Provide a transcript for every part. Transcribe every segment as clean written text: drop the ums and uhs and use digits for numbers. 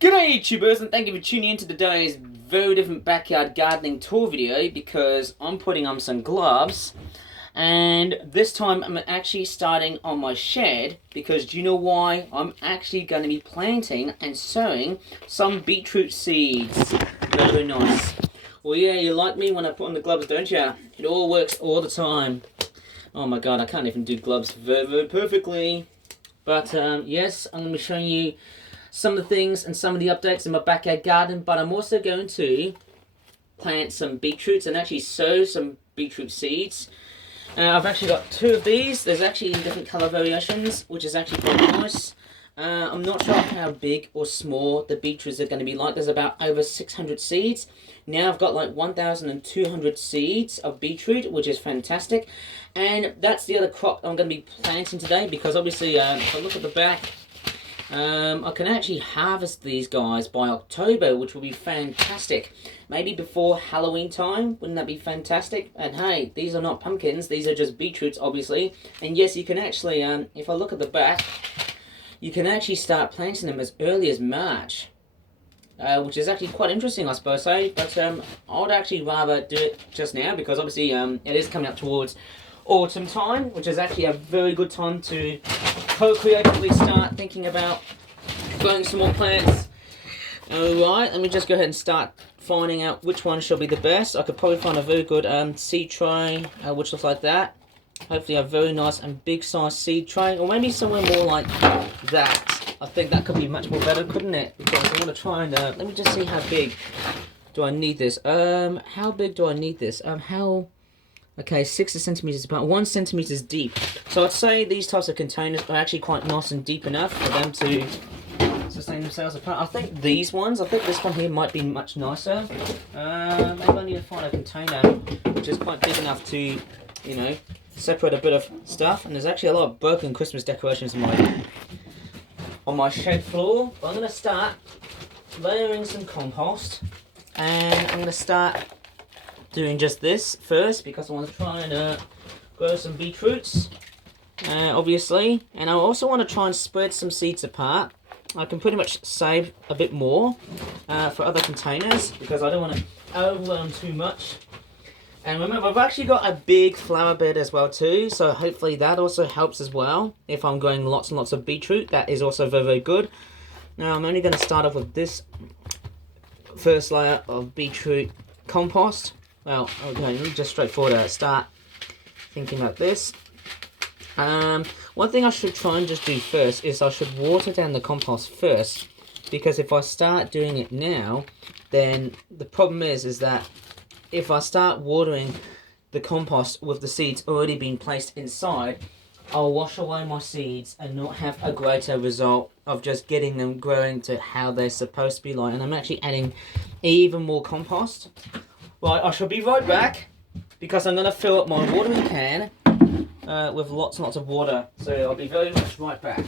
G'day YouTubers, and thank you for tuning in to today's very different backyard gardening tour video, because I'm putting on some gloves, and this time I'm actually starting on my shed, because do you know why? I'm actually going to be planting and sowing some beetroot seeds. Very nice. Well, yeah, you like me when I put on the gloves, don't you? It all works all the time. Oh my god, I can't even do gloves very perfectly. But yes, I'm going to be showing you some of the things and some of the updates in my backyard garden, but I'm also going to plant some beetroots and actually sow some beetroot seeds. I've actually got two of these. There's actually different colour variations, which is actually quite nice. I'm not sure how big or small the beetroots are going to be like. There's about over 600 seeds. Now I've got like 1,200 seeds of beetroot, which is fantastic. And that's the other crop I'm going to be planting today, because obviously if I look at the back, I can actually harvest these guys by October, which will be fantastic. Maybe before Halloween time, wouldn't that be fantastic? And hey, these are not pumpkins, these are just beetroots, obviously. And yes, you can actually, if I look at the back, you can actually start planting them as early as March. Which is actually quite interesting, I suppose, but I would actually rather do it just now, because obviously it is coming up towards autumn time, which is actually a very good time to co-creatively start thinking about growing some more plants. Alright, let me just go ahead and start finding out which one shall be the best. I could probably find a very good seed tray, which looks like that. Hopefully a very nice and big size seed tray, or maybe somewhere more like that. I think that could be much more better, couldn't it? Because I want to try and, let me just see how big do I need this. How big do I need this? Okay, 60 centimeters, about 1 centimeters deep. So I'd say these types of containers are actually quite nice and deep enough for them to sustain themselves apart. I think these ones, I think this one here might be much nicer. Maybe I need to find a container which is quite big enough to, you know, separate a bit of stuff. And there's actually a lot of broken Christmas decorations on my shed floor. But I'm going to start layering some compost, and I'm going to start doing just this first, because I want to try and grow some beetroots, obviously. And I also want to try and spread some seeds apart. I can pretty much save a bit more for other containers, because I don't want to overwhelm too much. And remember, I've actually got a big flower bed as well too, so hopefully that also helps as well. If I'm growing lots and lots of beetroot, that is also very, very good. Now I'm only going to start off with this first layer of beetroot compost. Well, okay, let me just straightforward start thinking about this. One thing I should try and just do first is I should water down the compost first, because if I start doing it now, then the problem is that if I start watering the compost with the seeds already being placed inside, I'll wash away my seeds and not have a greater result of just getting them growing to how they're supposed to be like. And I'm actually adding even more compost. Right, I shall be right back, because I'm going to fill up my watering can with lots and lots of water. So I'll be very much right back.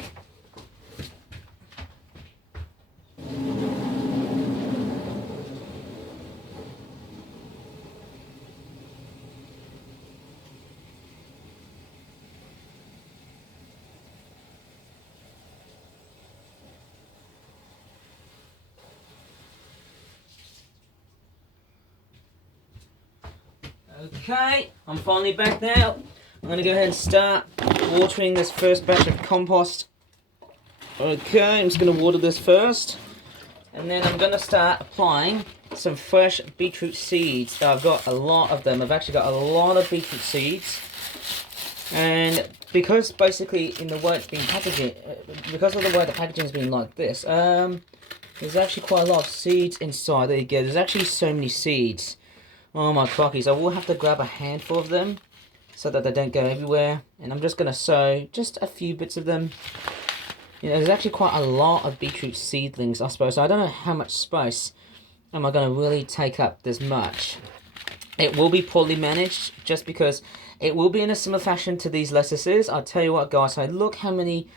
Okay, I'm finally back now. I'm going to go ahead and start watering this first batch of compost. Okay, I'm just going to water this first. And then I'm going to start applying some fresh beetroot seeds. I've got a lot of them. I've actually got a lot of beetroot seeds. And because basically in the way it's been packaging, because of the way the packaging has been like this, there's actually quite a lot of seeds inside. There you go. There's actually so many seeds. Oh my crockies, I will have to grab a handful of them so that they don't go everywhere. And I'm just going to sow just a few bits of them. You know, there's actually quite a lot of beetroot seedlings, I suppose. So I don't know how much space am I going to really take up this much. It will be poorly managed, just because it will be in a similar fashion to these lettuces. I'll tell you what, guys, so look how many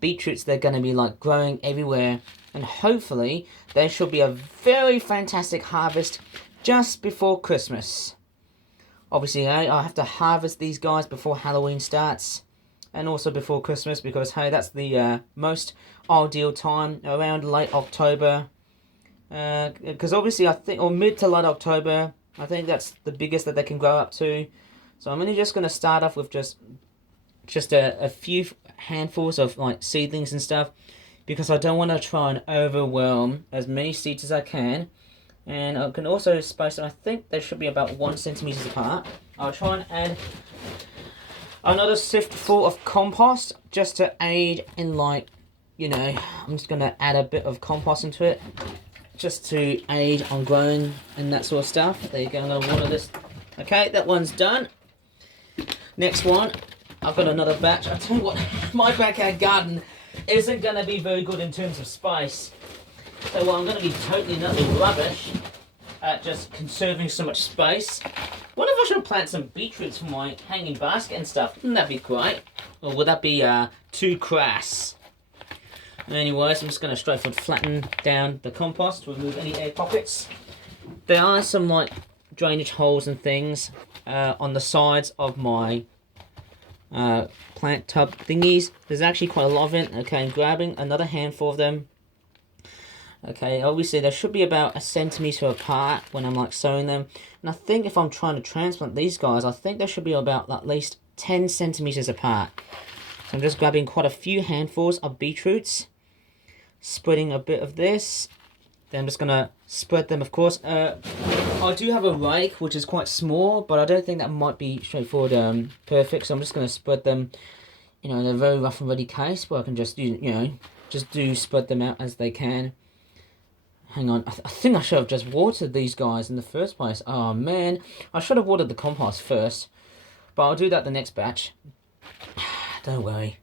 beetroots they're going to be like growing everywhere. And hopefully there should be a very fantastic harvest just before Christmas. Obviously, I have to harvest these guys before Halloween starts. and also before Christmas, because hey, that's the most ideal time, around late October. Because obviously I think, or mid to late October, I think that's the biggest that they can grow up to. So I'm only just going to start off with just a few handfuls of like seedlings and stuff, because I don't want to try and overwhelm as many seeds as I can. And I can also space, I think they should be about 1 centimeter apart. I'll try and add another sift full of compost just to aid in, like, you know, I'm just going to add a bit of compost into it just to aid on growing and that sort of stuff. There you go, I'm going to water this. Okay, that one's done. Next one, I've got another batch. I'll tell you what, my backyard garden isn't going to be very good in terms of space. So I'm going to be totally and utterly rubbish at just conserving so much space. What if I should plant some beetroots for my hanging basket and stuff? Wouldn't that be great? Or would that be too crass? Anyways, I'm just going to straightforward flatten down the compost to remove any air pockets. There are some like drainage holes and things on the sides of my plant tub thingies. There's actually quite a lot of it. Okay, I'm grabbing another handful of them. Okay, obviously there should be about 1 centimeter apart when I'm like sowing them. And I think if I'm trying to transplant these guys, I think they should be about at least 10 centimeters apart. So I'm just grabbing quite a few handfuls of beetroots, spreading a bit of this. Then I'm just going to spread them, of course. I do have a rake, which is quite small, but I don't think that might be straightforward perfect. So I'm just going to spread them, you know, in a very rough and ready case, where I can just, you know, just spread them out as they can. Hang on, I think I should have just watered these guys in the first place. Oh man, I should have watered the compost first, but I'll do that the next batch. Don't worry.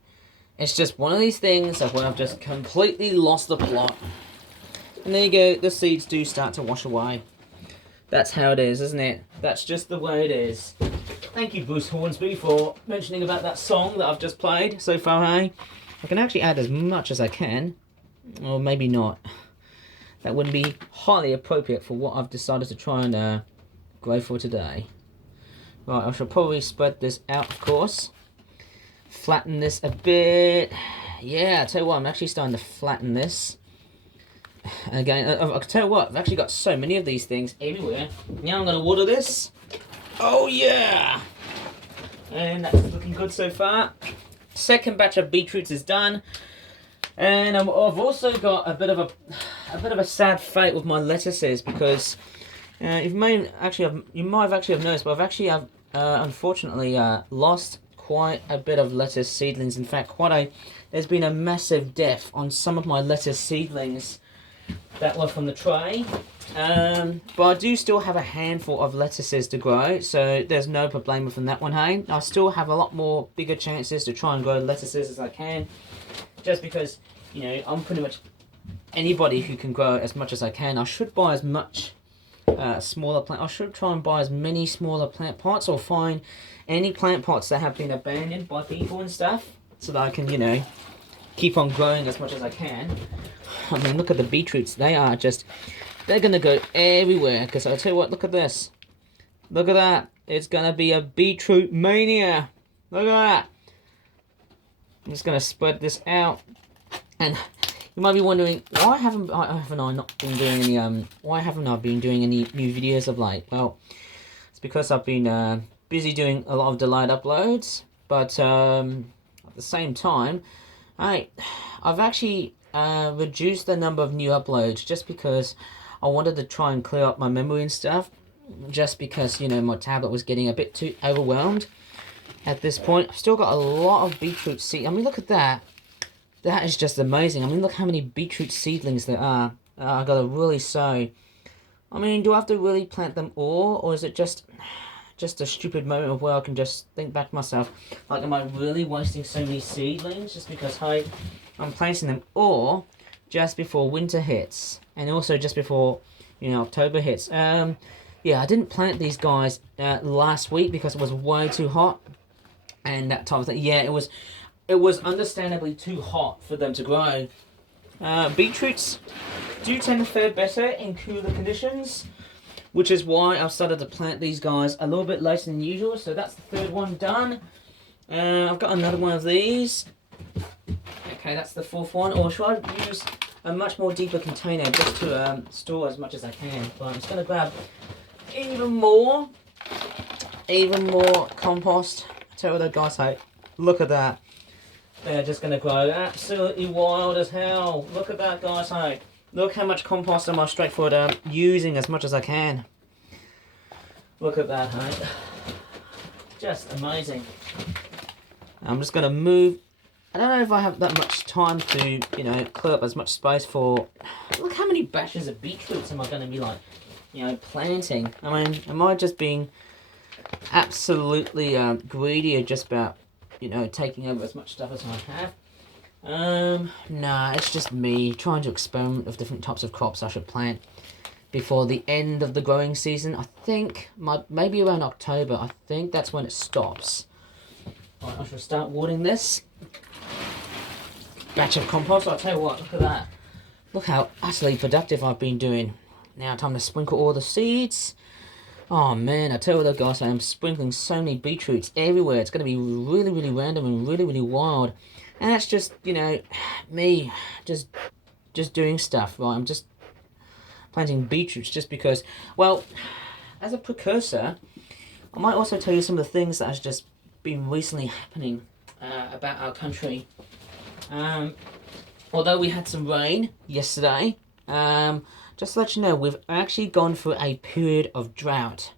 It's just one of these things of where I've just completely lost the plot. And there you go, the seeds do start to wash away. That's how it is, isn't it? That's just the way it is. Thank you, Bruce Hornsby, for mentioning about that song that I've just played so far, hey? I can actually add as much as I can, or maybe not. That wouldn't be highly appropriate for what I've decided to try and grow for today. Right, I shall probably spread this out, of course. Flatten this a bit. Yeah, I'll tell you what, I'm actually starting to flatten this. Again, I'll tell you what, I've actually got so many of these things everywhere. Now I'm going to water this. Oh yeah! And that's looking good so far. Second batch of beetroots is done. And I've also got a bit of a sad fate with my lettuces, because you might have actually noticed, but I've actually unfortunately lost quite a bit of lettuce seedlings. In fact, there's been a massive death on some of my lettuce seedlings that were from the tray. But I do still have a handful of lettuces to grow, so there's no problem from that one, hey? I still have a lot more bigger chances to try and grow lettuces as I can. Just because, you know, I'm pretty much anybody who can grow as much as I can. I should buy as much smaller plant. I should try and buy as many smaller plant pots, or find any plant pots that have been abandoned by people and stuff, so that I can, you know, keep on growing as much as I can. I mean, look at the beetroots. They're going to go everywhere. Because I'll tell you what, look at this. Look at that. It's going to be a beetroot mania. Look at that. I'm just going to spread this out, and you might be wondering, why haven't I been doing any new videos of late? Well, it's because I've been busy doing a lot of delayed uploads, but at the same time, I've actually reduced the number of new uploads just because I wanted to try and clear up my memory and stuff, just because, you know, my tablet was getting a bit too overwhelmed. At this point, I've still got a lot of beetroot seed. I mean, look at that. That is just amazing. I mean, look how many beetroot seedlings there are. I've got to really sow. I mean, do I have to really plant them all? Or is it just a stupid moment of where I can just think back to myself, like, am I really wasting so many seedlings just because, hey, I'm planting them all just before winter hits? And also just before, you know, October hits. Yeah, I didn't plant these guys last week because it was way too hot. And that type of thing. Yeah, it was understandably too hot for them to grow. Beetroots do tend to fare better in cooler conditions, which is why I've started to plant these guys a little bit later than usual. So that's the third one done. I've got another one of these. Okay, that's the fourth one. Or should I use a much more deeper container just to store as much as I can? But I'm just going to grab even more compost. I tell you what, guys, hey, look at that. They're just going to grow absolutely wild as hell. Look at that, guys, hey. Look how much compost am I straightforward using as much as I can. Look at that, hey. Just amazing. I'm just going to move. I don't know if I have that much time to, you know, clear up as much space for... Look how many batches of beetroots am I going to be, like, you know, planting. I mean, am I just being absolutely greedy or just about, you know, taking over as much stuff as I have? Nah, it's just me trying to experiment with different types of crops I should plant before the end of the growing season. I think, maybe around October, I think that's when it stops. Right, I shall start watering this batch of compost. I'll tell you what, look at that. Look how utterly productive I've been doing. Now time to sprinkle all the seeds. Oh man, I tell you what, guys, I am sprinkling so many beetroots everywhere. It's going to be really, really random and really, really wild. And that's just, you know, me just doing stuff, right? I'm just planting beetroots just because, well, as a precursor, I might also tell you some of the things that has just been recently happening about our country. Although we had some rain yesterday, just to let you know, we've actually gone through a period of drought,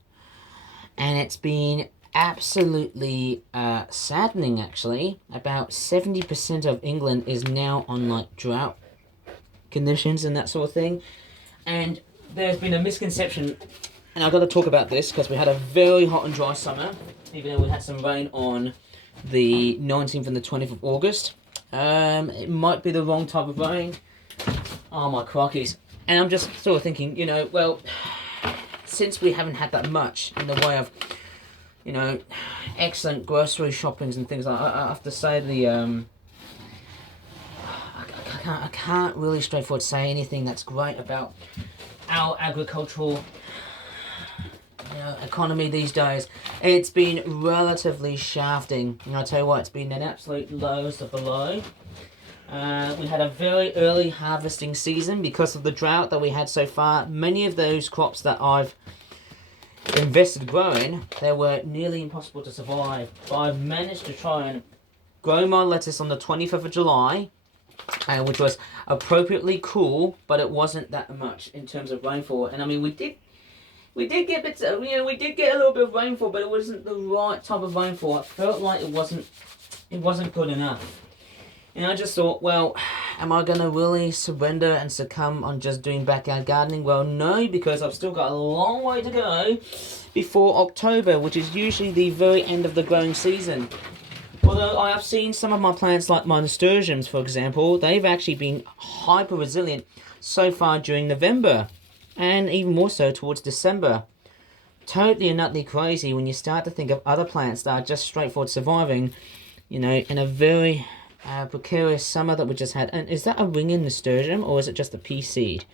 and it's been absolutely saddening. Actually, about 70% of England is now on like drought conditions and that sort of thing. And there's been a misconception, and I've got to talk about this because we had a very hot and dry summer, even though we had some rain on the 19th and the 20th of August. It might be the wrong type of rain. Oh my crockies. And I'm just sort of thinking, you know, well, since we haven't had that much in the way of, you know, excellent grocery shoppings and things like that, I have to say I can't really straightforward say anything that's great about our agricultural, you know, economy these days. It's been relatively shafting. And I'll tell you what, it's been an absolute lowest of the low. We had a very early harvesting season because of the drought that we had so far. Many of those crops that I've invested growing, they were nearly impossible to survive. But I've managed to try and grow my lettuce on the 25th of July, which was appropriately cool, but it wasn't that much in terms of rainfall. And I mean, we did get bits, you know, we did get a little bit of rainfall, but it wasn't the right type of rainfall. It felt like it wasn't good enough. And I just thought, well, am I going to really surrender and succumb on just doing backyard gardening? Well, no, because I've still got a long way to go before October, which is usually the very end of the growing season. Although I have seen some of my plants, like my nasturtiums, for example, they've actually been hyper resilient so far during November, and even more so towards December. Totally and utterly crazy when you start to think of other plants that are just straightforward surviving, you know, in a very precarious summer that we just had. And is that a ringing nasturtium, or is it just a pea seed?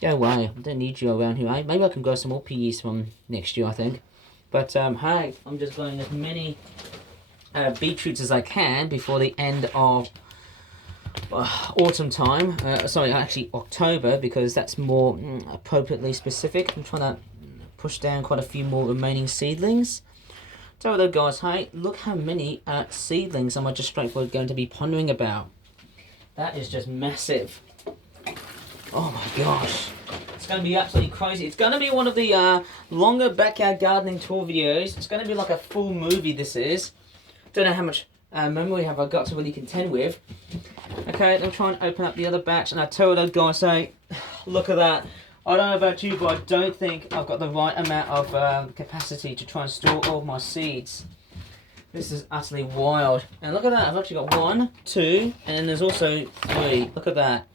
Go away, I don't need you around here, eh? Maybe I can grow some more peas from next year, I think. But hey, I'm just growing as many beetroots as I can before the end of autumn time. Sorry, actually October, because that's more appropriately specific. I'm trying to push down quite a few more remaining seedlings. So though, guys, hey, look how many seedlings am I just straightforward going to be pondering about. That is just massive. Oh my gosh. It's going to be absolutely crazy. It's going to be one of the longer backyard gardening tour videos. It's going to be like a full movie, this is. Don't know how much memory have I got to really contend with. Okay, I'm trying to open up the other batch, and I tell those guys, say, look at that. I don't know about you, but I don't think I've got the right amount of capacity to try and store all my seeds. This is utterly wild. And look at that, I've actually got 1, 2, and then there's also 3. Look at that.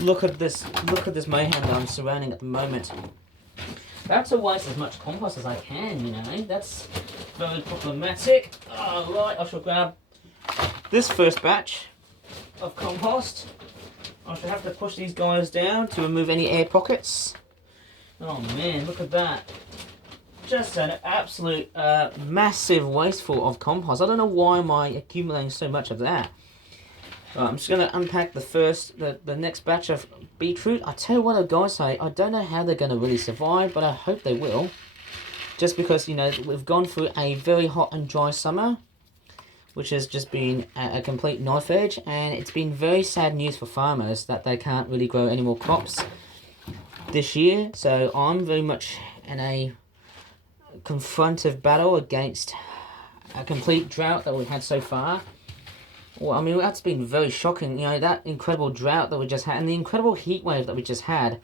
Look at this mayhem that I'm surrounding at the moment. That's to waste as much compost as I can, you know. That's very problematic. Alright, I shall grab this first batch of compost. I shall have to push these guys down to remove any air pockets. Oh man, look at that. just an absolute massive wasteful of compost. I don't know why am I accumulating so much of that. Right, I'm just going to unpack the next batch of beetroot. I tell you what, guys, I don't know how they're going to really survive, but I hope they will. Just because, you know, we've gone through a very hot and dry summer, which has just been a complete knife edge, and it's been very sad news for farmers that they can't really grow any more crops this year. So I'm very much in a confrontive battle against a complete drought that we've had so far. Well, I mean, that's been very shocking. You know, that incredible drought that we just had and the incredible heat wave that we just had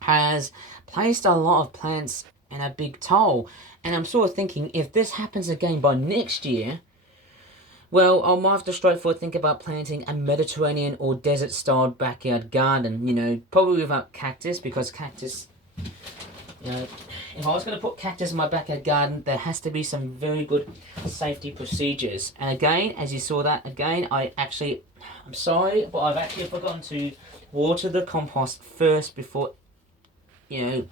has placed a lot of plants in a big toll. And I'm sort of thinking, if this happens again by next year, well, I might have to straightforward think about planting a Mediterranean or desert-styled backyard garden. You know, probably without cactus, because cactus, you know, if I was going to put cactus in my backyard garden, there has to be some very good safety procedures. And again, as you saw that, again, I'm sorry, but I've actually forgotten to water the compost first before, you know,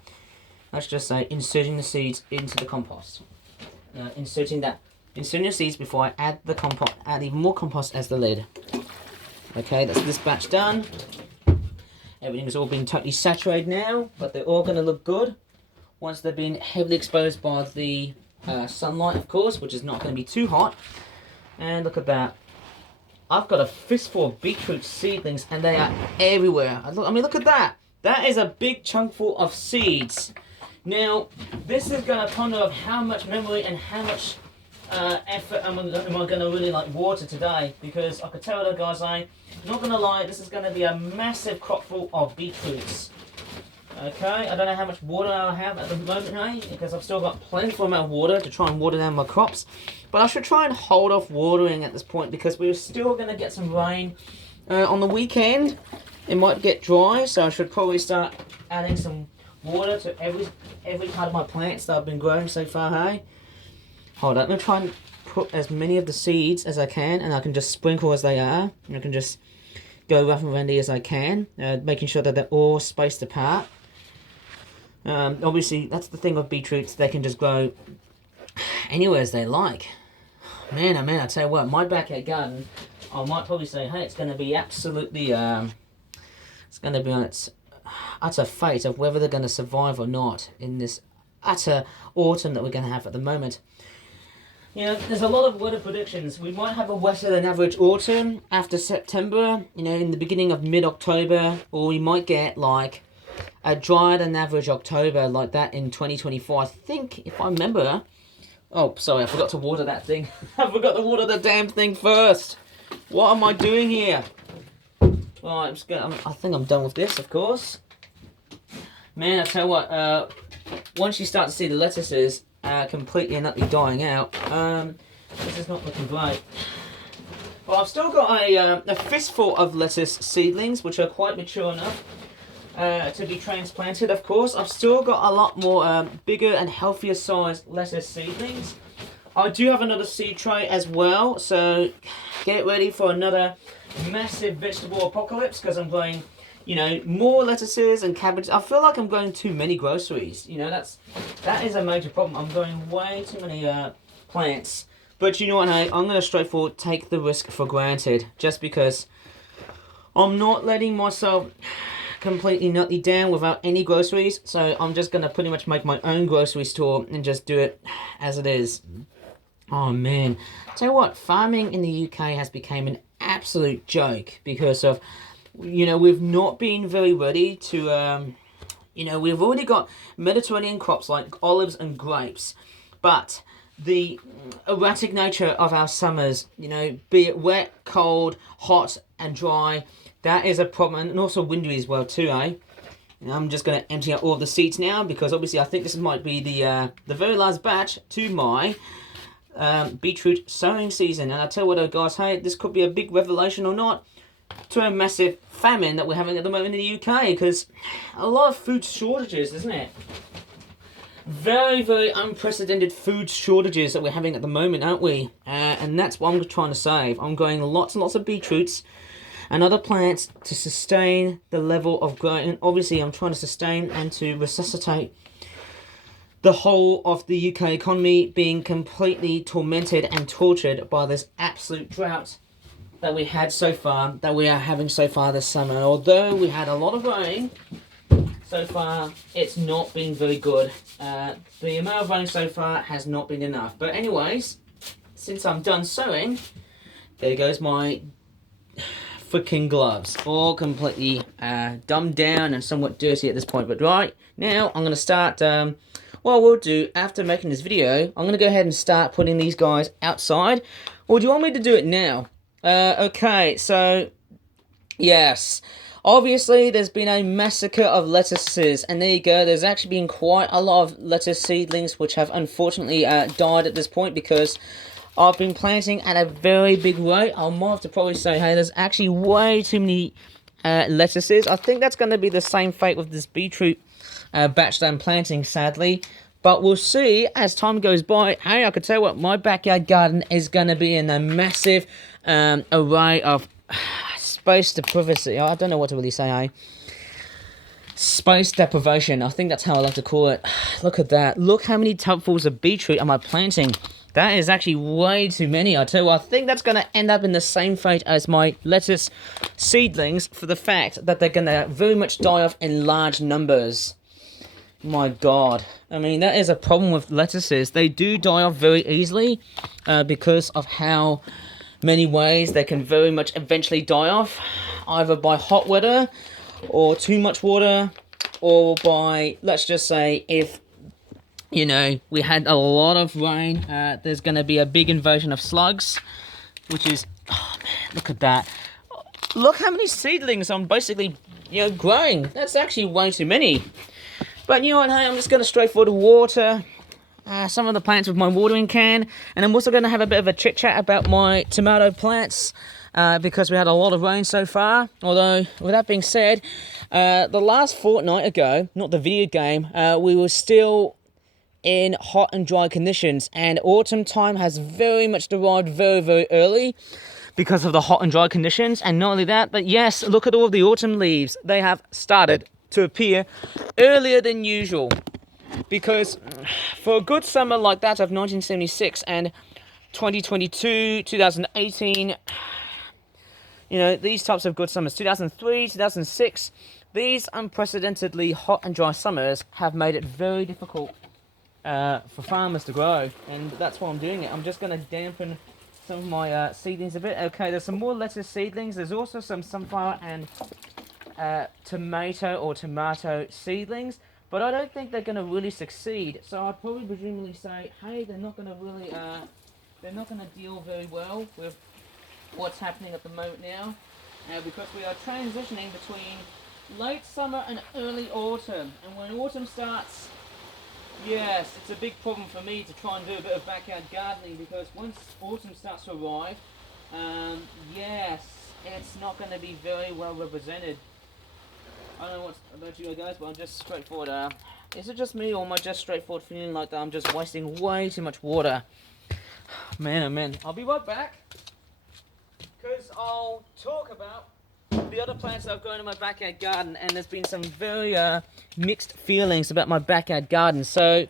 let's just say inserting the seeds into the compost. Inserting the seeds before I add the compost, add even more compost as the lid. Okay, that's this batch done. Everything's all been totally saturated now, but they're all going to look good once they've been heavily exposed by the sunlight, of course, which is not going to be too hot. And look at that. I've got a fistful of beetroot seedlings, and they are everywhere. I mean, look at that. That is a big chunk full of seeds. Now, this is going to ponder of how much memory and how much effort am I going to really like water today, because I could tell you guys, I'm not going to lie, this is going to be a massive crop full of beetroots. Okay, I don't know how much water I have at the moment, hey, because I've still got plentiful amount of water to try and water down my crops, but I should try and hold off watering at this point because we're still going to get some rain on the weekend. It might get dry, so I should probably start adding some water to every part of my plants that I've been growing so far, hey. Hold on, I'm going to try and put as many of the seeds as I can, and I can just sprinkle as they are. And I can just go rough and randy as I can, making sure that they're all spaced apart. Obviously, that's the thing with beetroots, they can just grow anywhere as they like. Man, oh man, I tell you what, my backyard garden, I might probably say, hey, it's going to be absolutely, it's going to be on its utter fate of whether they're going to survive or not in this utter autumn that we're going to have at the moment. You know, there's a lot of weather predictions. We might have a wetter than average autumn after September, you know, in the beginning of mid-October, or we might get like a drier than average October like that in 2024. I think, if I remember... Oh, sorry, I forgot to water that thing. I forgot to water the damn thing first. What am I doing here? Right, I think I'm done with this, of course. Man, I tell you what, once you start to see the lettuces completely and utterly dying out, this is not looking great. But I've still got a fistful of lettuce seedlings, which are quite mature enough to be transplanted, of course. I've still got a lot more bigger and healthier sized lettuce seedlings. I do have another seed tray as well, so get ready for another massive vegetable apocalypse, because I'm growing, you know, more lettuces and cabbage. I feel like I'm growing too many groceries. You know, that is a major problem. I'm growing way too many plants. But you know what, hey, I'm going to straightforward take the risk for granted, just because I'm not letting myself completely nutty down without any groceries. So I'm just going to pretty much make my own grocery store and just do it as it is. Oh man, tell you what, farming in the UK has become an absolute joke because of, you know, we've not been very ready to, you know, we've already got Mediterranean crops like olives and grapes, but the erratic nature of our summers, you know, be it wet, cold, hot and dry, that is a problem, and also windy as well too, eh? And I'm just going to empty out all of the seeds now, because obviously I think this might be the very last batch to my beetroot sowing season. And I tell you what, guys, hey, this could be a big revelation or not to a massive famine that we're having at the moment in the UK, because a lot of food shortages, isn't it? Very, very unprecedented food shortages that we're having at the moment, aren't we? And that's what I'm trying to save. I'm growing lots and lots of beetroots and other plants to sustain the level of growing. And obviously I'm trying to sustain and to resuscitate the whole of the UK economy being completely tormented and tortured by this absolute drought that we had so far, that we are having so far this summer. Although we had a lot of rain, so far it's not been very good. The amount of rain so far has not been enough. But anyways, since I'm done sowing, there goes my freaking gloves, all completely dumbed down and somewhat dirty at this point. But right now, I'm going to start, what we'll do after making this video, I'm going to go ahead and start putting these guys outside. Or do you want me to do it now? Okay, so, yes. Obviously, there's been a massacre of lettuces, and there you go, there's actually been quite a lot of lettuce seedlings which have unfortunately died at this point because I've been planting at a very big rate. I might have to probably say, hey, there's actually way too many lettuces. I think that's going to be the same fate with this beetroot batch that I'm planting, sadly. But we'll see as time goes by. Hey, I could tell you what, my backyard garden is going to be in a massive array of space deprivation. I don't know what to really say, hey. Space deprivation. I think that's how I like to call it. Look at that. Look how many tubfuls of beetroot am I planting. That is actually way too many. I tell you what, I think that's going to end up in the same fate as my lettuce seedlings for the fact that they're going to very much die off in large numbers. My God. I mean, that is a problem with lettuces. They do die off very easily because of how many ways they can very much eventually die off. Either by hot weather or too much water, or by, let's just say, if, you know, we had a lot of rain, there's going to be a big invasion of slugs, which is, oh man, look at that. Look how many seedlings I'm basically, you know, growing. That's actually way too many. But you know what, hey, I'm just going to straightforward water some of the plants with my watering can, and I'm also going to have a bit of a chit-chat about my tomato plants, because we had a lot of rain so far. Although, with that being said, the last fortnight ago, not the video game, we were still in hot and dry conditions, and autumn time has very much arrived very, very early because of the hot and dry conditions. And not only that, but yes, look at all of the autumn leaves. They have started to appear earlier than usual, because for a good summer like that of 1976 and 2022, 2018, you know, these types of good summers, 2003, 2006, these unprecedentedly hot and dry summers have made it very difficult for farmers to grow, and that's why I'm doing it. I'm just going to dampen some of my seedlings a bit. Okay, there's some more lettuce seedlings. There's also some sunflower and tomato seedlings, but I don't think they're going to really succeed. So I'd probably presumably say, hey, they're not going to really, they're not going to deal very well with what's happening at the moment now, because we are transitioning between late summer and early autumn. And when autumn starts, yes, it's a big problem for me to try and do a bit of backyard gardening, because once autumn starts to arrive, yes, it's not going to be very well represented. I don't know what about you guys, but I'm just straightforward. Is it just me, or am I just straightforward feeling like that I'm just wasting way too much water? Man, oh man. I'll be right back, because I'll talk about the other plants that I've grown in my backyard garden, and there's been some very mixed feelings about my backyard garden. So,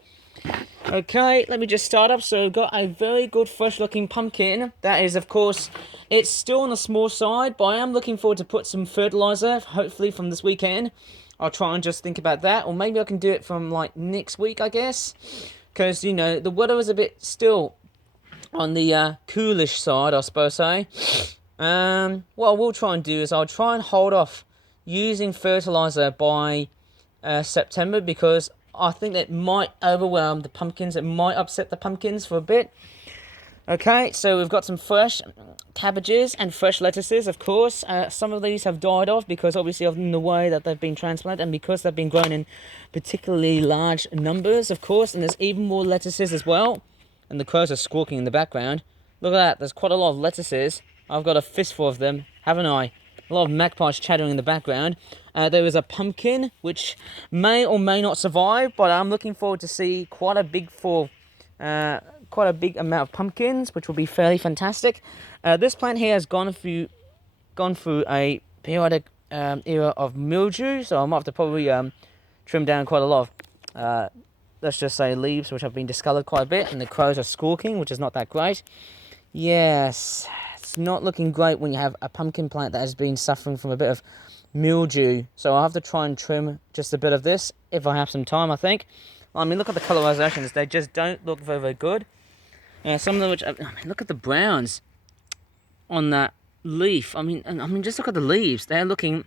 okay, let me just start up. So I've got a very good fresh looking pumpkin. That is, of course, it's still on the small side, but I am looking forward to put some fertilizer, hopefully from this weekend. I'll try and just think about that, or maybe I can do it from like next week, I guess, because, you know, the weather is a bit still on the coolish side, I suppose. What I will try and do is I'll try and hold off using fertilizer by September, because I think that might overwhelm the pumpkins. It might upset the pumpkins for a bit. Okay, so we've got some fresh cabbages and fresh lettuces, of course. Some of these have died off because obviously of the way that they've been transplanted, and because they've been grown in particularly large numbers, of course. And there's even more lettuces as well. And the crows are squawking in the background. Look at that, there's quite a lot of lettuces. I've got a fistful of them, haven't I? A lot of magpies chattering in the background. There is a pumpkin, which may or may not survive, but I'm looking forward to see quite a big amount of pumpkins, which will be fairly fantastic. This plant here has gone through a periodic era of mildew, so I might have to probably trim down quite a lot of let's just say, leaves which have been discoloured quite a bit, and the crows are squawking, which is not that great. Yes, it's not looking great when you have a pumpkin plant that has been suffering from a bit of mildew. So I'll have to try and trim just a bit of this if I have some time, I think. I mean, look at the colorizations. They just don't look very, very good. Some of them which, I mean, look at the browns on that leaf. I mean, just look at the leaves. They're looking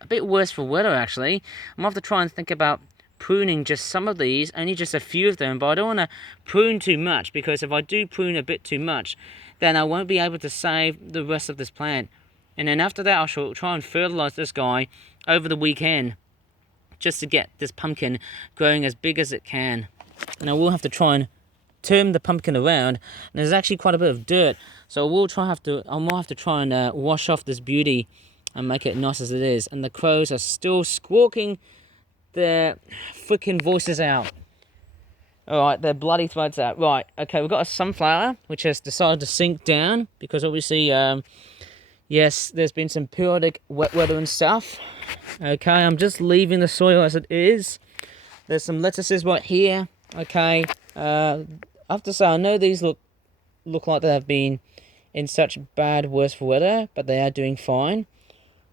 a bit worse for weather, actually. I'm going to have to try and think about pruning just some of these, only just a few of them, but I don't want to prune too much, because if I do prune a bit too much, then I won't be able to save the rest of this plant. And then after that, I shall try and fertilize this guy over the weekend, just to get this pumpkin growing as big as it can. And I will have to try and turn the pumpkin around, and there's actually quite a bit of dirt, so I might have to try and wash off this beauty and make it nice as it is. And the crows are still squawking their freaking voices out. Alright, their bloody throats out. Right, okay, we've got a sunflower which has decided to sink down, because obviously, yes, there's been some periodic wet weather and stuff. Okay, I'm just leaving the soil as it is. There's some lettuces right here. Okay, I have to say, I know these look like they have been in such bad, worse for weather, but they are doing fine,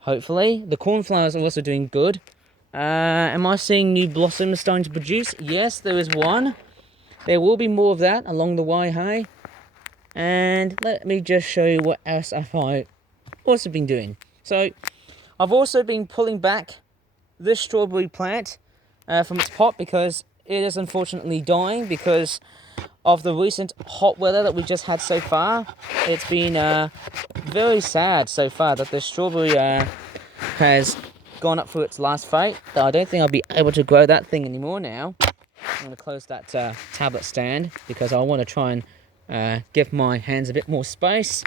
hopefully. The cornflowers are also doing good. Am I seeing new blossoms starting to produce? Yes, there is one. There will be more of that along the way, hey? And let me just show you what else I've also been doing. So, I've also been pulling back this strawberry plant from its pot, because it is unfortunately dying because of the recent hot weather that we just had so far. It's been very sad so far that the strawberry has gone up for its last fight. Though I don't think I'll be able to grow that thing anymore now. I'm going to close that tablet stand, because I want to try and give my hands a bit more space.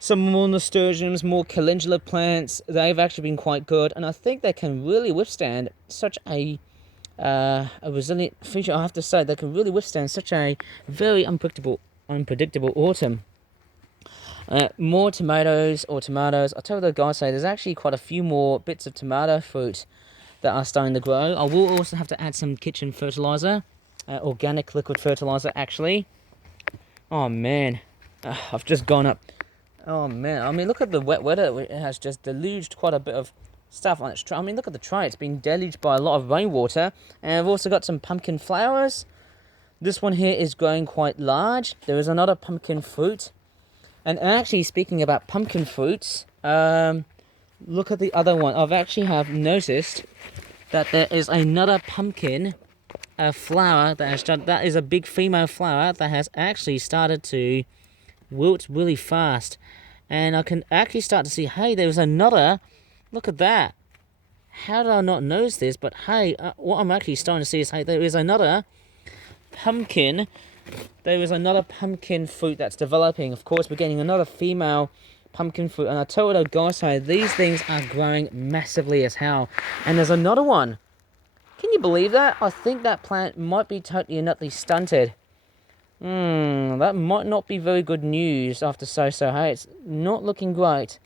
Some more nasturtiums, more calendula plants. They've actually been quite good, and I think they can really withstand such a resilient feature. I have to say, they can really withstand such a very unpredictable autumn. More tomatoes. I tell you, the guys say there's actually quite a few more bits of tomato fruit that are starting to grow. I will also have to add some kitchen fertilizer, organic liquid fertilizer, actually. Oh man, I've just gone up. Oh man, I mean, look at the wet weather. It has just deluged quite a bit of stuff on its tray. I mean, look at the tray. It's been deluged by a lot of rainwater. And I've also got some pumpkin flowers. This one here is growing quite large. There is another pumpkin fruit. And actually, speaking about pumpkin fruits, look at the other one. I've actually have noticed that there is another pumpkin flower that is a big female flower that has actually started to wilt really fast. And I can actually start to see, hey, there's another. Look at that. How did I not notice this? But hey, what I'm actually starting to see is, hey, there is another pumpkin. There is another pumpkin fruit that's developing. Of course, we're getting another female pumpkin fruit. And I tell you, guys, hey, these things are growing massively as hell. And there's another one. Can you believe that? I think that plant might be totally and utterly stunted. That might not be very good news after so. Hey, it's not looking great.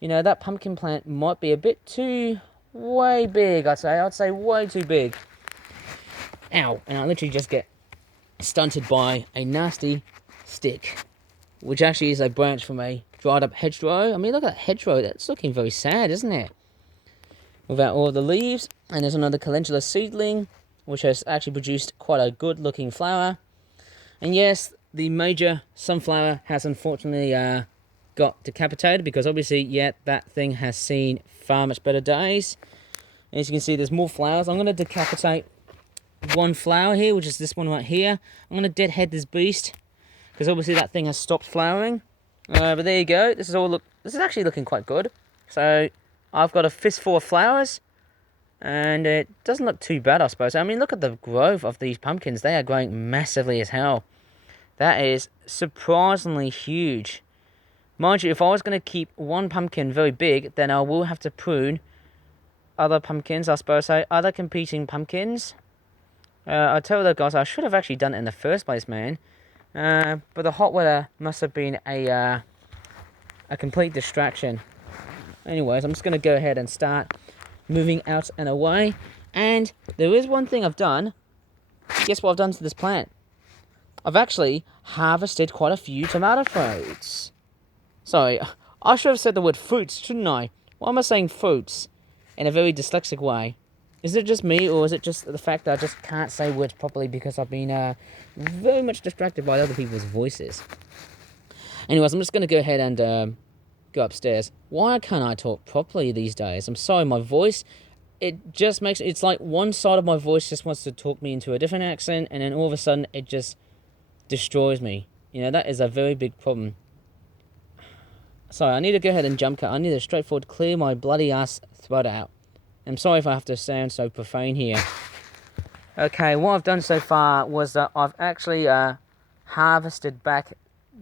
You know, that pumpkin plant might be a bit way big, I'd say way too big. Ow, and I literally just get stunted by a nasty stick, which actually is a branch from a dried up hedgerow. I mean, look at that hedgerow, that's looking very sad, isn't it? Without all the leaves. And there's another calendula seedling, which has actually produced quite a good looking flower. And yes, the major sunflower has unfortunately got decapitated, because obviously, yeah, that thing has seen far much better days. And as you can see, there's more flowers. I'm going to decapitate one flower here, which is this one right here. I'm going to deadhead this beast, because obviously that thing has stopped flowering. But there you go. This is actually looking quite good. So I've got a fistful of flowers, and it doesn't look too bad, I suppose. I mean, look at the growth of these pumpkins. They are growing massively as hell. That is surprisingly huge. Mind you, if I was going to keep one pumpkin very big, then I will have to prune other pumpkins, I suppose, other competing pumpkins. I tell you, guys, I should have actually done it in the first place, man. But the hot weather must have been a complete distraction. Anyways, I'm just going to go ahead and start moving out and away. And there is one thing I've done. guess what I've done to this plant? I've actually harvested quite a few tomato fruits. Sorry, I should have said the word fruits, shouldn't I? Why am I saying fruits in a very dyslexic way? Is it just me, or is it just the fact that I just can't say words properly because I've been very much distracted by other people's voices? Anyways, I'm just going to go ahead and go upstairs. Why can't I talk properly these days? I'm sorry, my voice, it just makes, it's like one side of my voice just wants to talk me into a different accent, and then all of a sudden it just destroys me. You know, that is a very big problem. Sorry, I need to go ahead and jump cut. I need to straightforward clear my bloody ass throat out. I'm sorry if I have to sound so profane here. Okay, what I've done so far was that I've actually harvested back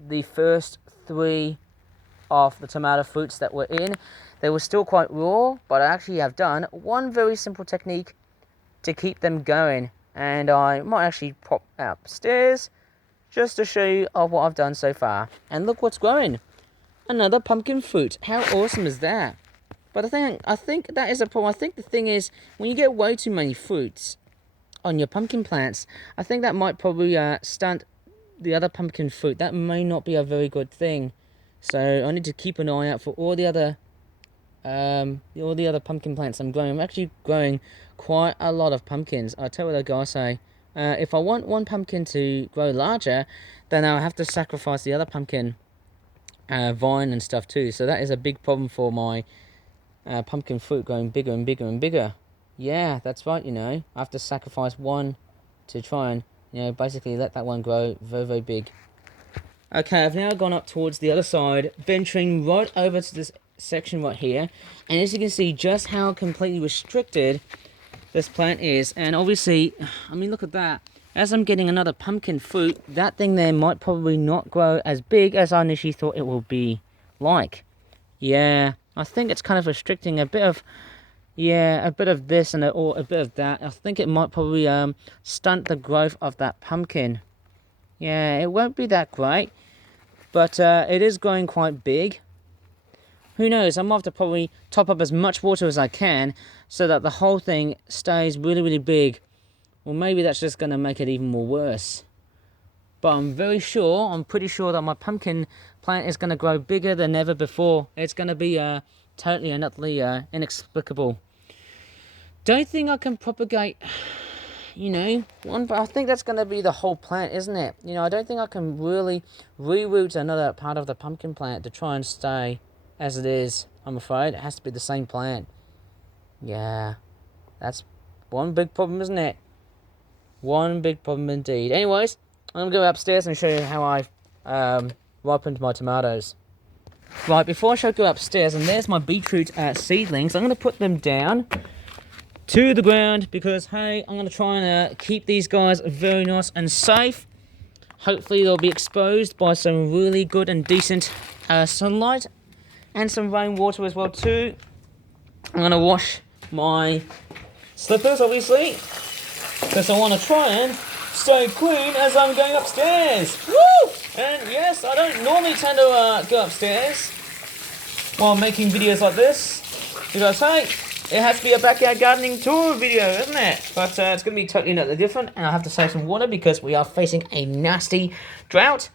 the first 3 of the tomato fruits that were in. They were still quite raw, but I actually have done one very simple technique to keep them going. And I might actually pop upstairs just to show you of what I've done so far. And look what's growing. Another pumpkin fruit. How awesome is that? But I think that is a problem. I think the thing is, when you get way too many fruits on your pumpkin plants, I think that might probably stunt the other pumpkin fruit. That may not be a very good thing. So I need to keep an eye out for all the other pumpkin plants I'm growing. I'm actually growing quite a lot of pumpkins. I tell you what the guys say. If I want one pumpkin to grow larger, then I'll have to sacrifice the other pumpkin vine and stuff too. So that is a big problem for my pumpkin fruit growing bigger and bigger and bigger. Yeah, that's right, you know. I have to sacrifice one to try and, you know, basically let that one grow very, very big. Okay, I've now gone up towards the other side, venturing right over to this section right here. And as you can see, just how completely restricted this plant is. And obviously, I mean, look at that. As I'm getting another pumpkin fruit, that thing there might probably not grow as big as I initially thought it will be like. Yeah, I think it's kind of restricting a bit of, yeah, a bit of this and or a bit of that. I think it might probably stunt the growth of that pumpkin. Yeah, it won't be that great, but it is growing quite big. Who knows, I might have to probably top up as much water as I can so that the whole thing stays really, really big. Well, maybe that's just going to make it even more worse. But I'm pretty sure that my pumpkin plant is going to grow bigger than ever before. It's going to be totally and utterly inexplicable. Don't think I can propagate, you know, but I think that's going to be the whole plant, isn't it? You know, I don't think I can really reroute another part of the pumpkin plant to try and stay as it is. I'm afraid it has to be the same plant. Yeah, that's one big problem, isn't it? One big problem indeed. Anyways, I'm going to go upstairs and show you how I ripened my tomatoes. Right, before I go upstairs, and there's my beetroot seedlings, I'm going to put them down to the ground because, hey, I'm going to try and keep these guys very nice and safe. Hopefully they'll be exposed by some really good and decent sunlight and some rainwater as well too. I'm going to wash my slippers, obviously, because I want to try and stay clean as I'm going upstairs. Woo! And yes, I don't normally tend to go upstairs while making videos like this, because hey, it has to be a backyard gardening tour video, isn't it? But it's going to be totally different, and I have to save some water because we are facing a nasty drought.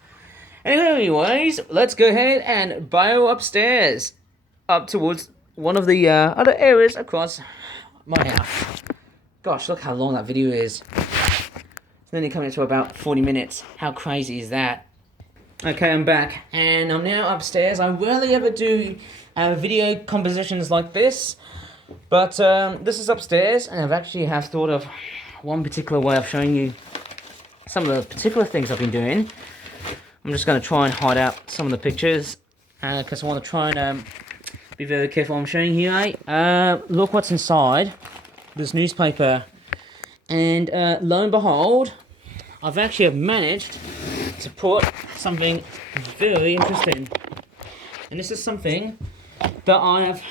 Anyways, let's go ahead and bio upstairs, up towards one of the other areas across my house. Gosh, look how long that video is. It's nearly coming to about 40 minutes. How crazy is that? Okay, I'm back, and I'm now upstairs. I rarely ever do video compositions like this, but this is upstairs, and I've actually thought of one particular way of showing you some of the particular things I've been doing. I'm just going to try and hide out some of the pictures, because I want to try and be very careful what I'm showing you, eh? Look what's inside this newspaper, and lo and behold, I've actually managed to put something very interesting. And this is something that I have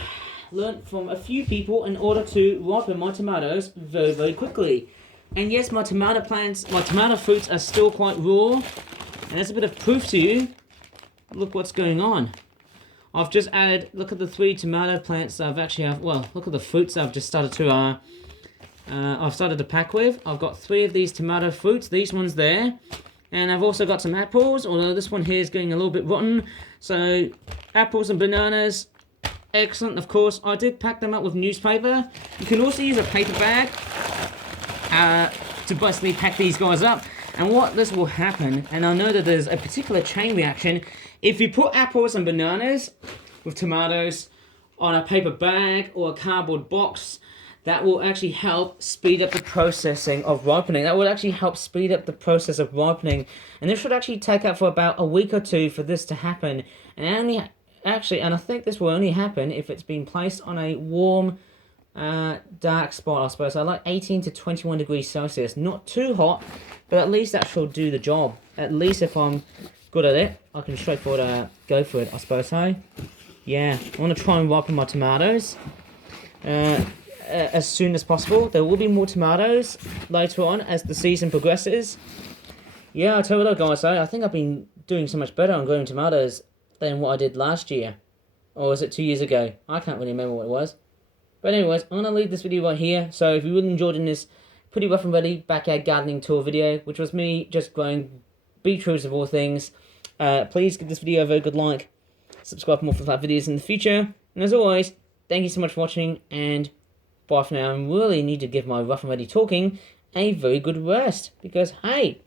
learnt from a few people in order to ripen my tomatoes very, very quickly. And yes, my tomato fruits are still quite raw. And there's a bit of proof to you. Look what's going on. I've just added, look at the 3 tomato plants that I've actually look at the fruits that I've just started to I've started to pack with. I've got 3 of these tomato fruits, these ones there. And I've also got some apples, although this one here is getting a little bit rotten. So, apples and bananas, excellent, of course. I did pack them up with newspaper. You can also use a paper bag to basically pack these guys up. And what this will happen, and I know that there's a particular chain reaction, if you put apples and bananas with tomatoes on a paper bag or a cardboard box, that will actually help speed up the processing of ripening. That will actually help speed up the process of ripening. And this should actually take up for about a week or 2 for this to happen. And I think this will only happen if it's been placed on a warm, dark spot, I suppose. So like 18 to 21 degrees Celsius. Not too hot, but at least that should do the job. At least if I'm good at it, I can straightforward go for it, I suppose. So, yeah, I want to try and ripen my tomatoes as soon as possible. There will be more tomatoes later on as the season progresses. Yeah, I'll tell you what, guys, I think I've been doing so much better on growing tomatoes than what I did last year. Or was it 2 years ago? I can't really remember what it was. But anyways, I'm going to leave this video right here. So if you really enjoyed in this pretty rough and ready backyard gardening tour video, which was me just growing beetroots of all things, please give this video a very good like. Subscribe for more for videos in the future. And as always, thank you so much for watching, and bye for now. I really need to give my rough and ready talking a very good rest. Because, hey,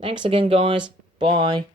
thanks again, guys. Bye.